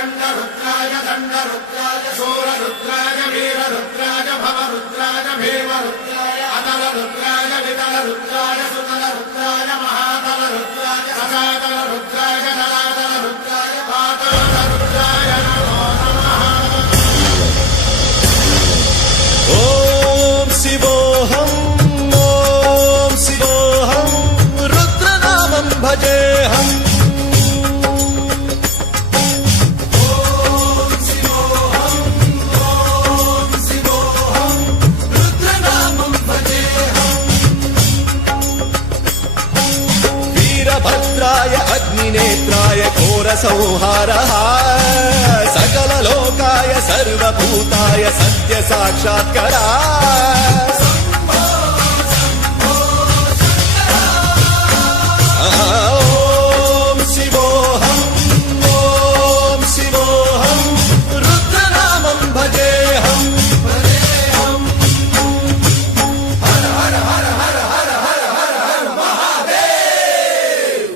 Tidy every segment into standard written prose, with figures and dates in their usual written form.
चण्डरुद्राय दण्डरुद्राय शूररुद्राय वीररुद्राय भवरुद्राय भीमरुद्राय अतलरुद्राय वितलरुद्राय सुतलरुद्राय महातलरुद्राय सदातलरुद्राय जलातलरुद्राय पातालरुद्राय नमो नमः। ॐ शिवोऽहम् ॐ शिवोऽहम् रुद्रनामं भजेऽहम्। वीरभद्राय अग्निनेत्राय घोरसंहारः सकललोकाय सर्वभूताय सत्यसाक्षात्करा। ॐ शिवोऽहम् ॐ शिवोऽहम् रुद्रनामं भजेऽहम्। हर हर हर हर हर हर हर हर महादेव।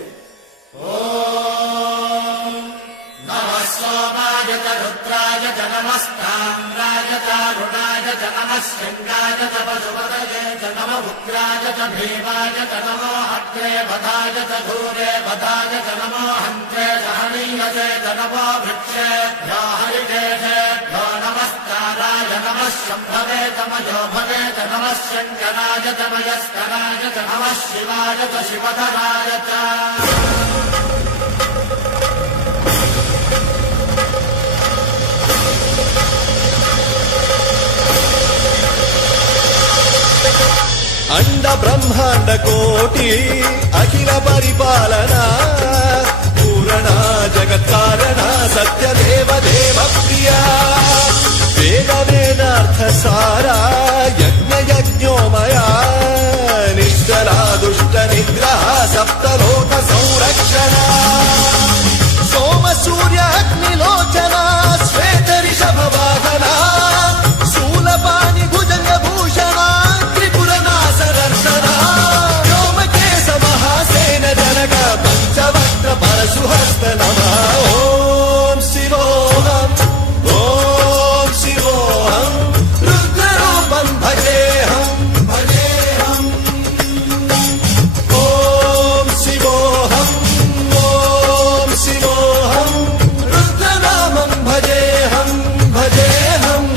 नमः सोमाय च रुद्राय च नमस्ताम्राय च रुणाय च नमः शृङ्गाय च पशुपतये च नमः उग्राय च भीमाय च नमो हत्रे वधाय च धूरे वधाय च नमो हन्त्रे च हनीयसे च नमो वृक्षेभ्यो हरिकेशेभ्यो नमस्काराय नमः शम्भवे च मयोभवे च नमः शङ्कराय च मयस्कराय च नमः शिवाय च शिवधराय च। अंड ब्रह्मांड कोटि अखिल परिपालना पूरणा जगत्कारणा सत्यदेव देव प्रिया वेद वेदार्थ सारा यज्ञ यज्ञोमया निष्ठला दुष्ट निग्रह सप्तलोक संरक्षणा सोम सूर्य अग्निलोचना श्वेत ऋषभ वाहना शूलपाणि भुजंग भूषणा पंचवक्त्र परशुहस्त नमः। ॐ शिवोऽहम् ॐ शिवोऽहम् रुद्ररूपं भजेऽहम् भजेऽहम्। ॐ शिवोऽहम् ॐ शिवोऽहम् रुद्रनामं भजेऽहम् भजेऽहम्।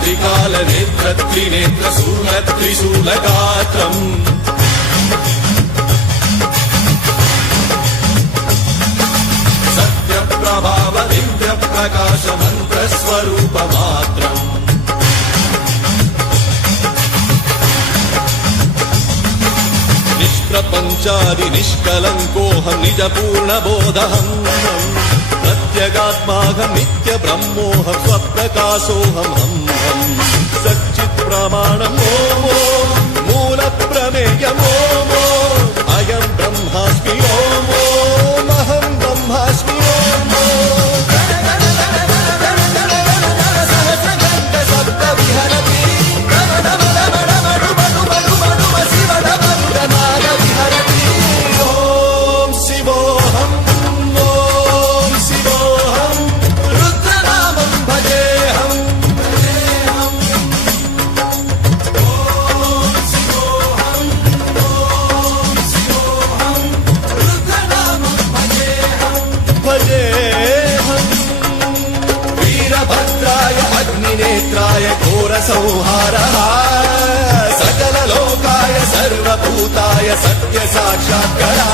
त्रिकालनेत्र त्रिनेत्र शूल त्रिशूलगात्रम् सत्यप्रभाव दिव्य प्रकाश मन्त्रस्वरूपमात्रम् निष्प्रपञ्चादि निष्कलङ्कोऽहम् निजपूर्णबोधहम् प्रत्यगात्माहम् नित्य ब्रह्मोऽहम् स्वप्रकाशोऽहम् हम् सच्चित् प्रमाणम् ओमो मूल प्रमेयम् ओमो अयम् ब्रह्मास्मि ओमो महम् ब्रह्मास्मि ओमो शब्द विहरति ॐ शिवोऽहम् ॐ शिवोऽहम् रुद्रनामं भजेऽहम् भजेऽहम्। ॐ शिवोऽहम् ॐ शिवोऽहम् रुद्रनामं भजेऽहम् भजेऽहम्। वीरभद्राय अग्निनेत्राय घोरसंहारः सर्वभूताय सत्य साक्षात्कारा